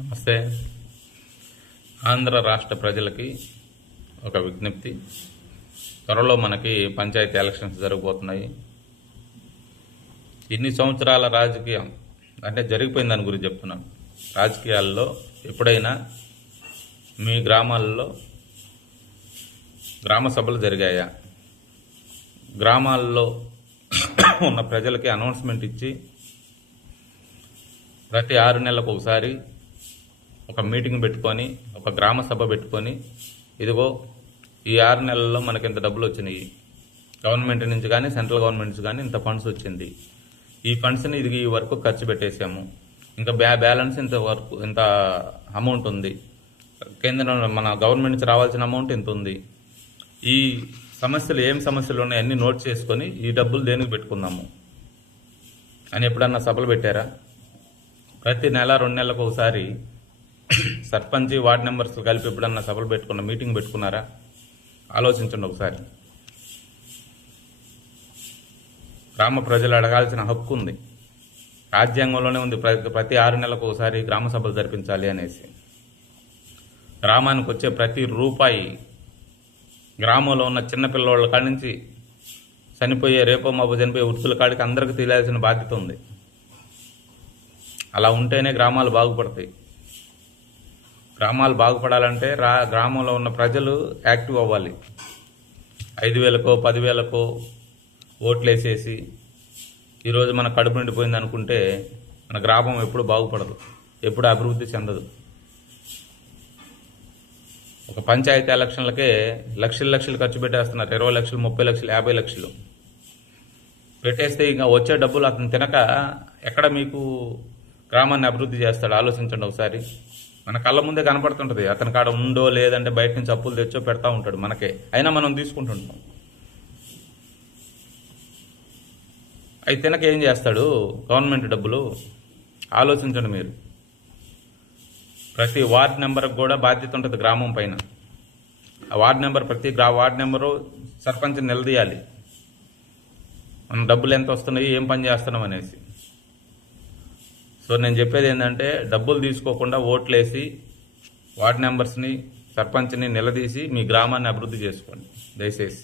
నమస్తే. ఆంధ్ర రాష్ట్ర ప్రజలకి ఒక విజ్ఞప్తి. త్వరలో మనకి పంచాయతీ ఎలక్షన్స్ జరగబోతున్నాయి. ఇన్ని సంవత్సరాల రాజకీయం అంటే జరిగిపోయిన దాని గురించి చెప్తున్నాను. రాజకీయాల్లో ఎప్పుడైనా మీ గ్రామాల్లో గ్రామ సభలు జరిగాయా? గ్రామాల్లో ఉన్న ప్రజలకి అనౌన్స్మెంట్ ఇచ్చి ప్రతి 6 నెలలకు ఒకసారి ఒక మీటింగ్ పెట్టుకొని ఒక గ్రామ సభ పెట్టుకొని, ఇదిగో ఈ 6 నెలల్లో మనకి ఇంత డబ్బులు వచ్చినాయి, గవర్నమెంట్ నుంచి కానీ సెంట్రల్ గవర్నమెంట్ నుంచి కానీ ఇంత ఫండ్స్ వచ్చింది, ఈ ఫండ్స్ని ఇది ఈ వరకు ఖర్చు పెట్టేసాము, ఇంకా బ్యాలెన్స్ ఇంత అమౌంట్ ఉంది, కేంద్రం మన గవర్నమెంట్ నుంచి రావాల్సిన అమౌంట్ ఇంత ఉంది, ఈ సమస్యలు ఏం సమస్యలు ఉన్నాయి అన్ని నోట్ చేసుకొని ఈ డబ్బులు దేనికి పెట్టుకుందాము అని ఎప్పుడన్నా సభలు పెట్టారా? ప్రతి నెల 2 నెలలకు ఒకసారి సర్పంచ్ వార్డు మెంబర్స్ కలిపి ఎప్పుడన్నా సభలు పెట్టుకున్న మీటింగ్ పెట్టుకున్నారా? ఆలోచించండి ఒకసారి. గ్రామ ప్రజలు అడగాల్సిన హక్కు ఉంది, రాజ్యాంగంలోనే ఉంది. ప్రతి 6 నెలలకు ఒకసారి గ్రామ సభలు జరిపించాలి అనేసి. గ్రామానికి వచ్చే ప్రతి రూపాయి గ్రామంలో ఉన్న చిన్నపిల్లవాళ్ళ కాడి నుంచి రేపో మాపో చనిపోయే వృత్తుల కాడికి అందరికీ తెలియాల్సిన బాధ్యత ఉంది. అలా ఉంటేనే గ్రామాలు బాగుపడతాయి. గ్రామాలు బాగుపడాలంటే గ్రామంలో ఉన్న ప్రజలు యాక్టివ్ అవ్వాలి. 5,000కో 10,000కో ఓట్లేసేసి ఈరోజు మన కడుపు నిండిపోయింది అనుకుంటే మన గ్రామం ఎప్పుడు బాగుపడదు, ఎప్పుడు అభివృద్ధి చెందదు. ఒక పంచాయతీ ఎలక్షన్లకే లక్షలు ఖర్చు పెట్టేస్తున్నారు. 20 లక్షలు, 30 లక్షలు, 50 లక్షలు పెట్టేస్తే ఇంకా వచ్చే డబ్బులు అతను తినక ఎక్కడ మీకు గ్రామాన్ని అభివృద్ధి చేస్తాడు? ఆలోచించండి ఒకసారి. మన కళ్ళ ముందే కనపడుతుంటది. అతని కాడ ఉందో లేదంటే బయట నుంచి అప్పులు తెచ్చో పెడతా ఉంటాడు మనకే, అయినా మనం తీసుకుంటుంటాం. అవి తినక ఏం చేస్తాడు గవర్నమెంట్ డబ్బులు? ఆలోచించండి మీరు. ప్రతి వార్డు నెంబర్కి కూడా బాధ్యత ఉంటుంది గ్రామం పైన. ఆ వార్డు నెంబర్ ప్రతి వార్డు నెంబరు సర్పంచ్ నిలదీయాలి, మనం డబ్బులు ఎంత వస్తున్నాయి, ఏం పని చేస్తున్నాం అనేసి. సో నేను చెప్పేది ఏంటంటే, డబ్బులు తీసుకోకుండా ఓట్లేసి వార్డు మెంబర్స్ని సర్పంచ్ని నిలదీసి మీ గ్రామాన్ని అభివృద్ధి చేసుకోండి దయచేసి.